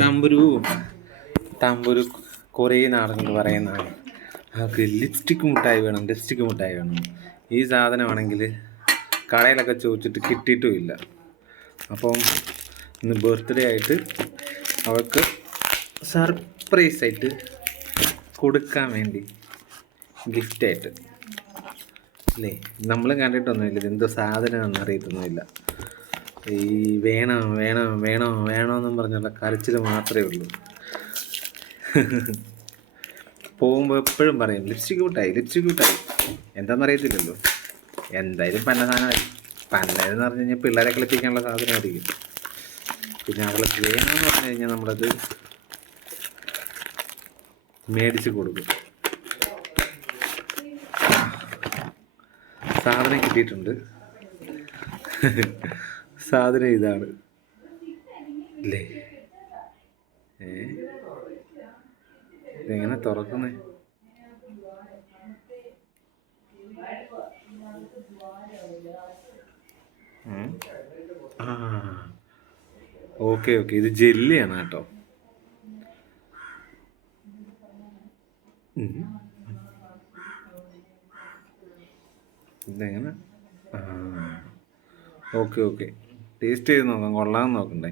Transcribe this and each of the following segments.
തമ്പുരു തമ്പുരു കുറേ നാളുകൾ പറയുന്നതാണ് അവർക്ക് ലിപ്സ്റ്റിക് മുട്ടായി വേണം. ഈ സാധനമാണെങ്കിൽ കടയിലൊക്കെ ചോദിച്ചിട്ട് കിട്ടിയിട്ടുമില്ല. അപ്പം ഇന്ന് ബർത്ത്ഡേ ആയിട്ട് അവർക്ക് സർപ്രൈസായിട്ട് കൊടുക്കാൻ വേണ്ടി ഗിഫ്റ്റായിട്ട് അല്ലേ, നമ്മളും കണ്ടിട്ടൊന്നുമില്ല, ഇതെന്തോ സാധനമാണെന്ന് അറിയത്തൊന്നുമില്ല. ഈ വേണമെന്നും പറഞ്ഞുള്ള കരച്ചിൽ മാത്രമേ ഉള്ളൂ. പോകുമ്പോൾ എപ്പോഴും പറയും ലിപ്സ്റ്റിക് മിഠായി എന്താണെന്നറിയത്തില്ലല്ലോ. എന്തായാലും പന്ന സാധനമായിരിക്കും. പന്നതെന്ന് പറഞ്ഞു കഴിഞ്ഞാൽ പിള്ളേരെ കളിപ്പിക്കാനുള്ള സാധനമായിരിക്കും. പിന്നെ അവൾക്ക് വേണമെന്ന് പറഞ്ഞു കഴിഞ്ഞാൽ നമ്മളത് മേടിച്ച് കൊടുക്കും. സാധനം കിട്ടിയിട്ടുണ്ട്. സാധനം ഇതാണ് അല്ലേ. ഇതെങ്ങനെ തുറക്കുന്നേ? ഓക്കെ ഇത് ജെല്ലിയാണ് കേട്ടോ. ഇതെങ്ങനെ? ഓക്കെ ടേസ്റ്റ് ചെയ്ത് നോക്കാം, കൊള്ളാമെന്ന് നോക്കണ്ടേ.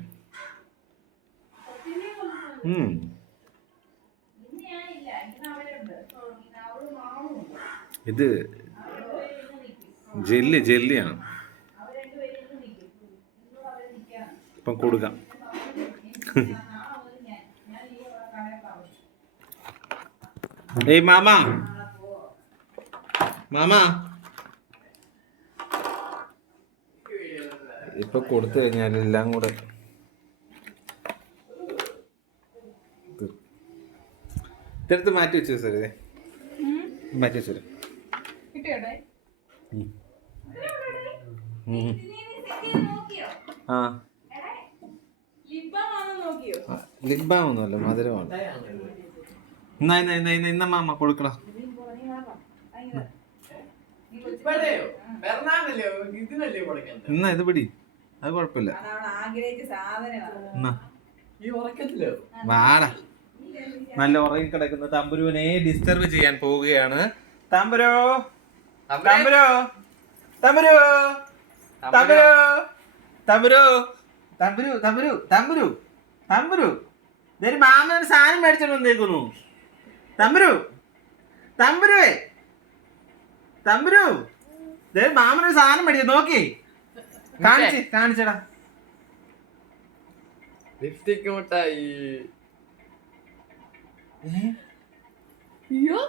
ഇത് ജെല്ലിയാണ്. ഇപ്പം കൊടുക്കാം. ഏയ് മാമാ ഇപ്പൊ കൊടുത്തു കഴിഞ്ഞാൽ എല്ലാം കൂടെ ഇതെടുത്ത് മാറ്റി വെച്ചു സാറേ, മാറ്റി വെച്ചു. ലിപ് ബാം ഒന്നുമല്ല, മധുരമാണ്. ഇന്ന മാമ കൊടുക്കണം. എന്നാ ഇത് പിടി, അത് കുഴപ്പമില്ല. വാടാ, നല്ല ഉറങ്ങി കിടക്കുന്ന തമ്പുരുവിനെ ഡിസ്റ്റർബ് ചെയ്യാൻ പോവുകയാണ്. തമ്പുരു മാമന് സാധനം മേടിച്ചോണ്ട് വന്നേക്കുന്നു. തമ്പുരു മാമനൊരു സാധനം മേടിച്ചു, നോക്കി കാണിച്ചടാ. ലിപ്സ്റ്റിക് മുട്ടായി. അയ്യോ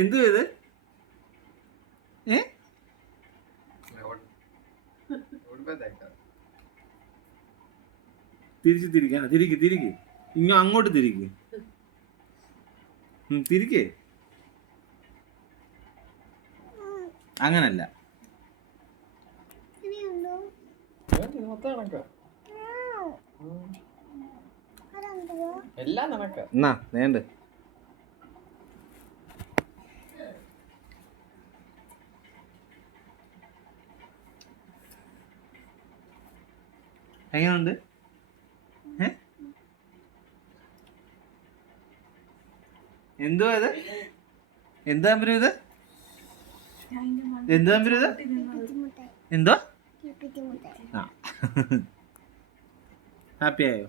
എന്തു ഇത്? തിരിക്ക് ഇങ്ങ അങ്ങോട്ട് തിരിക്ക്. അങ്ങനല്ല, എല്ലാം നടക്ക. എന്നാ വേണ്ട എങ്ങനെയുണ്ട്? എന്തുവാ ഇത്? എന്താ ഇത്? എന്തോ ഹാപ്പി ആയോ?